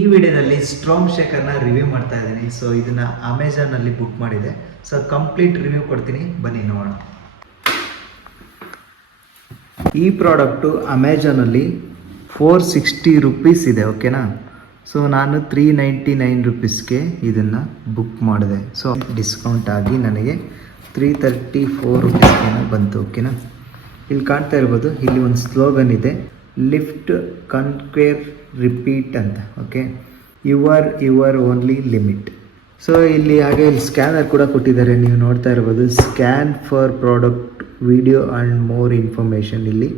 ಈ ವಿಡಿಯೋದಲ್ಲಿ strong ಶೇಕರ್ನ review ಮಾಡ್ತಾ ಇದ್ದೀನಿ. ಸೊ ಇದನ್ನು ಅಮೆಝಾನಲ್ಲಿ ಬುಕ್ ಮಾಡಿದೆ. ಸೊ ಕಂಪ್ಲೀಟ್ ರಿವ್ಯೂ ಕೊಡ್ತೀನಿ, ಬನ್ನಿ ನೋಡೋಣ. ಈ ಪ್ರಾಡಕ್ಟು ಅಮೆಝಾನಲ್ಲಿ 460 ರೂಪೀಸ್ ಇದೆ, ಓಕೆನಾ. ಸೊ ನಾನು 399 ರೂಪೀಸ್ಗೆ ಇದನ್ನು ಬುಕ್ ಮಾಡಿದೆ. ಸೊ ಡಿಸ್ಕೌಂಟ್ ಆಗಿ ನನಗೆ 334 ರೂಪೀಸ್ಗೆ ಬಂತು, ಓಕೆನಾ. ಇಲ್ಲಿ ಕಾಣ್ತಾ ಇರ್ಬೋದು, ಇಲ್ಲಿ ಒಂದು ಸ್ಲೋಗನ್ ಇದೆ, ಲಿಫ್ಟ್ ಕನ್ಕ್ವೇರ್ ರಿಪೀಟ್ ಅಂತ, okay. Your only limit. So ಇಲ್ಲಿ ಹಾಗೆ ಇಲ್ಲಿ ಸ್ಕ್ಯಾನರ್ ಕೂಡ ಕೊಟ್ಟಿದ್ದಾರೆ, ನೀವು ನೋಡ್ತಾ ಇರ್ಬೋದು. Scan for product video and more information ಇಲ್ಲಿ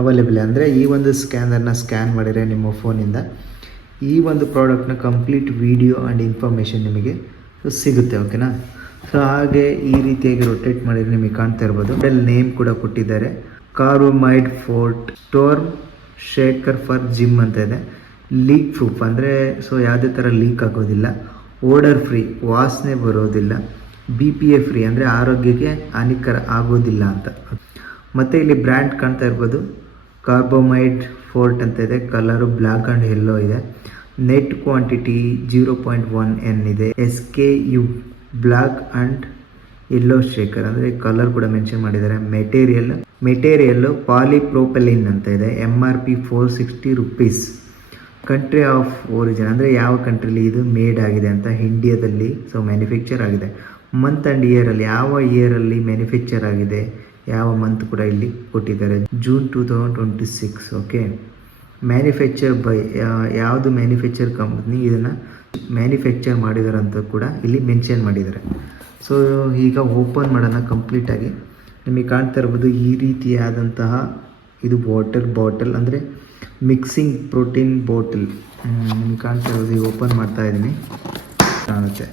ಅವೈಲೇಬಲ್. ಅಂದರೆ ಈ ಒಂದು ಸ್ಕ್ಯಾನರ್ನ ಸ್ಕ್ಯಾನ್ ಮಾಡಿದರೆ ನಿಮ್ಮ ಫೋನಿಂದ ಈ ಒಂದು ಪ್ರಾಡಕ್ಟ್ನ ಕಂಪ್ಲೀಟ್ ವಿಡಿಯೋ ಆ್ಯಂಡ್ ಇನ್ಫಾರ್ಮೇಷನ್ ನಿಮಗೆ ಸಿಗುತ್ತೆ, ಓಕೆನಾ. ಸೊ ಹಾಗೆ ಈ ರೀತಿಯಾಗಿ ರೊಟೇಟ್ ಮಾಡಿದರೆ ನಿಮಗೆ ಕಾಣ್ತಾ ಇರ್ಬೋದು. ಅಲ್ಲಿ ನೇಮ್ ಕೂಡ ಕೊಟ್ಟಿದ್ದಾರೆ, ಕಾರ್ಬೊಮೈಡ್ ಫೋರ್ಟ್ ಸ್ಟೋರ್ಮ್ ಶೇಕರ್ ಫಾರ್ ಜಿಮ್ ಅಂತ ಇದೆ. ಲೀಕ್ ಪ್ರೂಫ್ ಅಂದರೆ ಸೊ ಯಾವುದೇ ಥರ ಲೀಕ್ ಆಗೋದಿಲ್ಲ. ಓಡರ್ ಫ್ರೀ, ವಾಸನೆ ಬರೋದಿಲ್ಲ. BPA ಫ್ರೀ ಅಂದರೆ ಆರೋಗ್ಯಕ್ಕೆ ಹಾನಿಕರ ಆಗೋದಿಲ್ಲ ಅಂತ. ಮತ್ತು ಇಲ್ಲಿ ಬ್ರ್ಯಾಂಡ್ ಕಾಣ್ತಾ ಇರ್ಬೋದು, ಕಾರ್ಬೊಮೈಡ್ ಫೋರ್ಟ್ ಅಂತ ಇದೆ. ಕಲರು ಬ್ಲ್ಯಾಕ್ ಆ್ಯಂಡ್ ಯೆಲ್ಲೋ ಇದೆ. ನೆಟ್ ಕ್ವಾಂಟಿಟಿ 0.1 N ಇದೆ. SKU black and yellow shaker ಅಂದರೆ ಕಲರ್ ಕೂಡ ಮೆನ್ಷನ್ ಮಾಡಿದ್ದಾರೆ. ಮೆಟೀರಿಯಲ್ಲು ಪಾಲಿಪ್ರೋಪೆಲಿನ್ ಅಂತ ಇದೆ. MRP 460 rupees. Country of origin ಅಂದರೆ ಯಾವ ಕಂಟ್ರಿಲಿ ಇದು ಮೇಡ್ ಆಗಿದೆ ಅಂತ, ಇಂಡಿಯಾದಲ್ಲಿ ಸೊ ಮ್ಯಾನುಫ್ಯಾಕ್ಚರ್ ಆಗಿದೆ. ಮಂತ್ ಆ್ಯಂಡ್ ಇಯರಲ್ಲಿ ಯಾವ ಇಯರಲ್ಲಿ ಮ್ಯಾನುಫ್ಯಾಕ್ಚರ್ ಆಗಿದೆ, ಯಾವ ಮಂತ್ ಕೂಡ ಇಲ್ಲಿ ಕೊಟ್ಟಿದ್ದಾರೆ, ಜೂನ್ 2026, ಓಕೆ. ಮ್ಯಾನುಫ್ಯಾಕ್ಚರ್ ಬೈ ಯಾವುದು ಮ್ಯಾನುಫ್ಯಾಕ್ಚರ್ ಕಂಪ್ನಿ ಇದನ್ನು ಮ್ಯಾನುಫ್ಯಾಕ್ಚರ್ ಮಾಡಿದ್ದಾರೆ ಅಂತ ಕೂಡ ಇಲ್ಲಿ ಮೆನ್ಷನ್ ಮಾಡಿದ್ದಾರೆ. ಸೊ ಈಗ ಓಪನ್ ಮಾಡೋಣ ಕಂಪ್ಲೀಟಾಗಿ. ನಿಮಗೆ ಕಾಣ್ತಾ ಇರ್ಬೋದು ಈ ರೀತಿಯಾದಂತಹ ಇದು ಬಾಟಲ್ ಅಂದರೆ ಮಿಕ್ಸಿಂಗ್ ಪ್ರೋಟೀನ್ ಬಾಟಲ್ ನಿಮಗೆ ಕಾಣ್ತಾ ಇರೋದು. ಈಗ ಓಪನ್ ಮಾಡ್ತಾ ಇದ್ದೀನಿ, ಕಾಣುತ್ತೆ.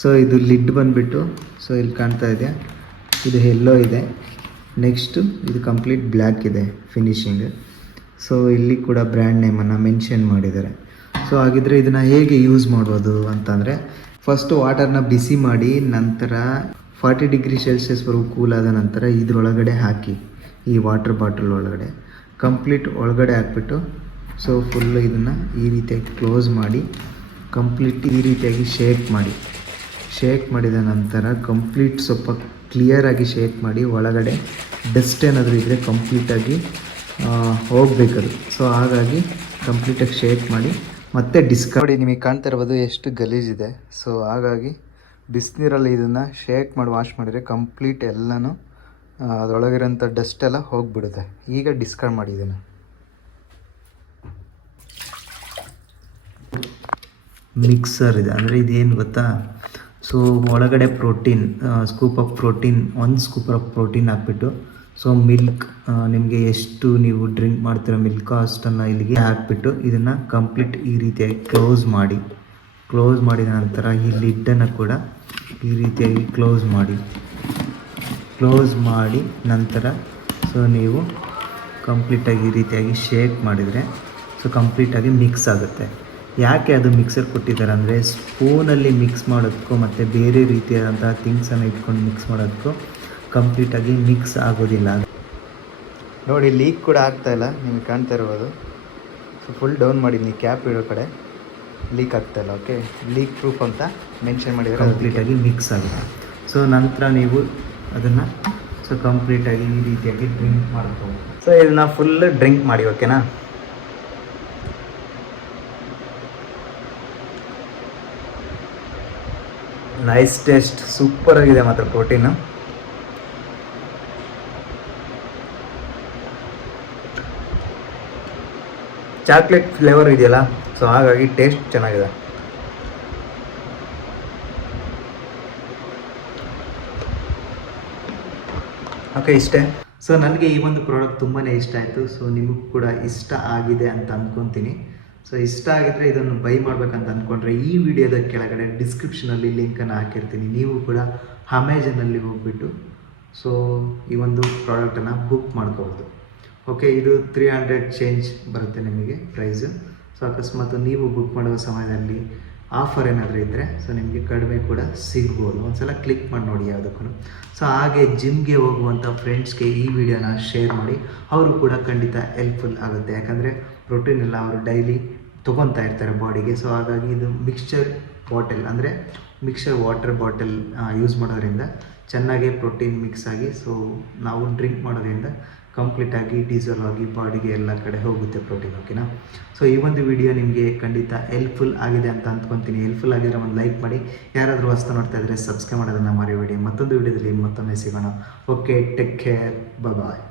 ಸೊ ಇದು ಲಿಡ್ ಬಂದುಬಿಟ್ಟು ಸೊ ಇಲ್ಲಿ ಕಾಣ್ತಾ ಇದೆ, ಇದು ಯೆಲ್ಲೋ ಇದೆ. ನೆಕ್ಸ್ಟು ಇದು ಕಂಪ್ಲೀಟ್ ಬ್ಲ್ಯಾಕ್ ಇದೆ ಫಿನಿಶಿಂಗ್. ಸೊ ಇಲ್ಲಿ ಕೂಡ ಬ್ರ್ಯಾಂಡ್ ನೇಮನ್ನು ಮೆನ್ಷನ್ ಮಾಡಿದ್ದಾರೆ. ಸೊ ಹಾಗಿದ್ರೆ ಇದನ್ನು ಹೇಗೆ ಯೂಸ್ ಮಾಡೋದು ಅಂತಂದರೆ, ಫಸ್ಟು ವಾಟರ್ನ ಬಿಸಿ ಮಾಡಿ ನಂತರ 40 ಡಿಗ್ರಿ ಸೆಲ್ಸಿಯಸ್ವರೆಗೂ ಕೂಲ್ ಆದ ನಂತರ ಇದರೊಳಗಡೆ ಹಾಕಿ, ಈ ವಾಟರ್ ಬಾಟಲ್ ಒಳಗಡೆ ಕಂಪ್ಲೀಟ್ ಒಳಗಡೆ ಹಾಕ್ಬಿಟ್ಟು ಸೊ ಫುಲ್ಲು ಇದನ್ನು ಈ ರೀತಿಯಾಗಿ ಕ್ಲೋಸ್ ಮಾಡಿ ಕಂಪ್ಲೀಟ್ ಈ ರೀತಿಯಾಗಿ ಶೇಕ್ ಮಾಡಿದ ನಂತರ ಕಂಪ್ಲೀಟ್ ಸ್ವಲ್ಪ ಕ್ಲಿಯರಾಗಿ ಶೇಕ್ ಮಾಡಿ ಒಳಗಡೆ ಡಸ್ಟ್ ಏನಾದರೂ ಇದ್ದರೆ ಕಂಪ್ಲೀಟಾಗಿ ಹೋಗಬೇಕದು. ಸೊ ಹಾಗಾಗಿ ಕಂಪ್ಲೀಟಾಗಿ ಶೇಕ್ ಮಾಡಿ ಮತ್ತೆ ಡಿಸ್ಕೌಂಟ್ ನಿಮಗೆ ಕಾಣ್ತಾ ಇರ್ಬೋದು ಎಷ್ಟು ಗಲೀಜಿದೆ. ಸೊ ಹಾಗಾಗಿ ಬಿಸಿನೀರಲ್ಲಿ ಇದನ್ನು ಶೇಕ್ ಮಾಡಿ ವಾಶ್ ಮಾಡಿದರೆ ಕಂಪ್ಲೀಟ್ ಎಲ್ಲನೂ ಅದರೊಳಗಿರೋಂಥ ಡಸ್ಟ್ ಎಲ್ಲ ಹೋಗಿಬಿಡುತ್ತೆ. ಈಗ ಡಿಸ್ಕಾರ್ಡ್ ಮಾಡಿದ್ದೇನೆ. ಮಿಕ್ಸರ್ ಇದೆ ಅಂದರೆ ಇದೇನು ಗೊತ್ತಾ, ಸೊ ಒಳಗಡೆ protein scoop of protein, 1 scoop of protein ಹಾಕ್ಬಿಟ್ಟು ಸೊ ಮಿಲ್ಕ್ ನಿಮಗೆ ಎಷ್ಟು ನೀವು ಡ್ರಿಂಕ್ ಮಾಡ್ತಿರೋ ಮಿಲ್ಕ್ ಅಷ್ಟನ್ನು ಇಲ್ಲಿಗೆ ಹಾಕ್ಬಿಟ್ಟು ಇದನ್ನು ಕಂಪ್ಲೀಟ್ ಈ ರೀತಿಯಾಗಿ ಕ್ಲೋಸ್ ಮಾಡಿದ ನಂತರ ಈ ಲಿಡ್ಡನ್ನು ಕೂಡ ಈ ರೀತಿಯಾಗಿ ಕ್ಲೋಸ್ ಮಾಡಿ ನಂತರ ಸೊ ನೀವು ಕಂಪ್ಲೀಟಾಗಿ ಈ ರೀತಿಯಾಗಿ ಶೇಕ್ ಮಾಡಿದರೆ ಸೊ ಕಂಪ್ಲೀಟಾಗಿ ಮಿಕ್ಸ್ ಆಗುತ್ತೆ. ಯಾಕೆ ಅದು ಮಿಕ್ಸರ್ ಕೊಟ್ಟಿದ್ದಾರೆ ಅಂದರೆ ಸ್ಪೂನಲ್ಲಿ ಮಿಕ್ಸ್ ಮಾಡೋದಕ್ಕೂ ಮತ್ತು ಬೇರೆ ರೀತಿಯಾದಂಥ ಥಿಂಗ್ಸನ್ನು ಇಟ್ಕೊಂಡು ಮಿಕ್ಸ್ ಮಾಡೋದಕ್ಕೂ ಕಂಪ್ಲೀಟಾಗಿ ಮಿಕ್ಸ್ ಆಗೋದಿಲ್ಲ. ನೋಡಿ ಲೀಕ್ ಕೂಡ ಆಗ್ತಾಯಿಲ್ಲ, ನಿಮಗೆ ಕಾಣ್ತಾ ಇರ್ಬೋದು. ಸೊ ಫುಲ್ ಡೌನ್ ಮಾಡಿದ್ದೀನಿ, ಕ್ಯಾಪ್ ಇಡೋ ಕಡೆ ಲೀಕ್ ಆಗ್ತಾಯಿಲ್ಲ, ಓಕೆ. ಲೀಕ್ ಪ್ರೂಫ್ ಅಂತ ಮೆನ್ಷನ್ ಮಾಡಿದರೆ ಕಂಪ್ಲೀಟಾಗಿ ಮಿಕ್ಸ್ ಆಗುತ್ತೆ. ಸೊ ನಂತರ ನೀವು ಅದನ್ನು ಸೊ ಕಂಪ್ಲೀಟಾಗಿ ಈ ರೀತಿಯಾಗಿ ಡ್ರಿಂಕ್ ಮಾಡ್ಬೋದು. ಸೊ ಇದನ್ನು ಫುಲ್ ಡ್ರಿಂಕ್ ಮಾಡಿ, ಓಕೆನಾ. ನೈಸ್ ಟೇಸ್ಟ್, ಸೂಪರ್ ಆಗಿದೆ ಮಾತ್ರ ಪ್ರೋಟೀನು. ಚಾಕ್ಲೇಟ್ ಫ್ಲೇವರ್ ಇದೆಯಲ್ಲ, ಸೊ ಹಾಗಾಗಿ ಟೇಸ್ಟ್ ಚೆನ್ನಾಗಿದೆ. ಓಕೆ, ಇಷ್ಟೇ. ಸೊ ನನಗೆ ಈ ಒಂದು ಪ್ರಾಡಕ್ಟ್ ತುಂಬಾ ಇಷ್ಟ ಆಯಿತು. ಸೊ ನಿಮಗೂ ಕೂಡ ಇಷ್ಟ ಆಗಿದೆ ಅಂತ ಅಂದ್ಕೊತೀನಿ. ಸೊ ಇಷ್ಟ ಆಗಿದ್ರೆ ಇದನ್ನು ಬೈ ಮಾಡಬೇಕಂತ ಅಂದ್ಕೊಂಡ್ರೆ ಈ ವಿಡಿಯೋದ ಕೆಳಗಡೆ ಡಿಸ್ಕ್ರಿಪ್ಷನಲ್ಲಿ ಲಿಂಕನ್ನು ಹಾಕಿರ್ತೀನಿ. ನೀವು ಕೂಡ ಅಮೆಝಾನಲ್ಲಿ ಹೋಗ್ಬಿಟ್ಟು ಸೊ ಈ ಒಂದು ಪ್ರಾಡಕ್ಟನ್ನು ಬುಕ್ ಮಾಡ್ಕೋಬೋದು, ಓಕೆ. ಇದು 300 ಚೇಂಜ್ ಬರುತ್ತೆ ನಿಮಗೆ ಪ್ರೈಸು. ಸೊ ಅಕಸ್ಮಾತ್ ನೀವು ಬುಕ್ ಮಾಡೋ ಸಮಯದಲ್ಲಿ ಆಫರ್ ಏನಾದರೂ ಇದ್ದರೆ ಸೊ ನಿಮಗೆ ಕಡಿಮೆ ಕೂಡ ಸಿಗ್ಬೋದು. ಒಂದ್ಸಲ ಕ್ಲಿಕ್ ಮಾಡಿ ನೋಡಿ ಯಾವುದಕ್ಕೂ. ಸೊ ಹಾಗೆ ಜಿಮ್ಗೆ ಹೋಗುವಂಥ ಫ್ರೆಂಡ್ಸ್ಗೆ ಈ ವಿಡಿಯೋನ ಶೇರ್ ಮಾಡಿ, ಅವರು ಕೂಡ ಖಂಡಿತ ಹೆಲ್ಪ್ಫುಲ್ ಆಗುತ್ತೆ. ಯಾಕಂದರೆ ಪ್ರೋಟೀನ್ ಎಲ್ಲ ಅವರು ಡೈಲಿ ತೊಗೊತಾ ಇರ್ತಾರೆ ಬಾಡಿಗೆ. ಸೊ ಹಾಗಾಗಿ ಇದು ಮಿಕ್ಸ್ಚರ್ ಬಾಟಲ್ ಅಂದರೆ ಮಿಕ್ಸ್ಚರ್ ವಾಟರ್ ಬಾಟಲ್ ಯೂಸ್ ಮಾಡೋದ್ರಿಂದ ಚೆನ್ನಾಗೇ ಪ್ರೋಟೀನ್ ಮಿಕ್ಸ್ ಆಗಿ ಸೊ ನಾವು ಡ್ರಿಂಕ್ ಮಾಡೋದ್ರಿಂದ ಕಂಪ್ಲೀಟಾಗಿ ಡಿಸಾಲ್ವ್ ಆಗಿ ಬಾಡಿಗೆ ಎಲ್ಲ ಕಡೆ ಹೋಗುತ್ತೆ ಪ್ರೋಟೀನ್, ಓಕೆನಾ. ಸೊ ಈ ಒಂದು ವಿಡಿಯೋ ನಿಮಗೆ ಖಂಡಿತ ಹೆಲ್ಪ್ಫುಲ್ ಆಗಿದೆ ಅಂತ ಅಂದ್ಕೊತೀನಿ. ಹೆಲ್ಪ್ಫುಲ್ ಆಗಿದ್ರೆ ಒಂದು ಲೈಕ್ ಮಾಡಿ, ಯಾರಾದರೂ ಹೊಸ್ತು ನೋಡ್ತಾ ಇದ್ದರೆ ಸಬ್ಸ್ಕ್ರೈಬ್ ಮಾಡೋದನ್ನು ಮರಿಬೇಡಿ. ಮತ್ತೊಂದು ವಿಡಿಯೋದಲ್ಲಿ ಮತ್ತೊಮ್ಮೆ ಸಿಗೋಣ. ಓಕೆ, ಟೇಕ್ ಕೇರ್, ಬಾಯ್.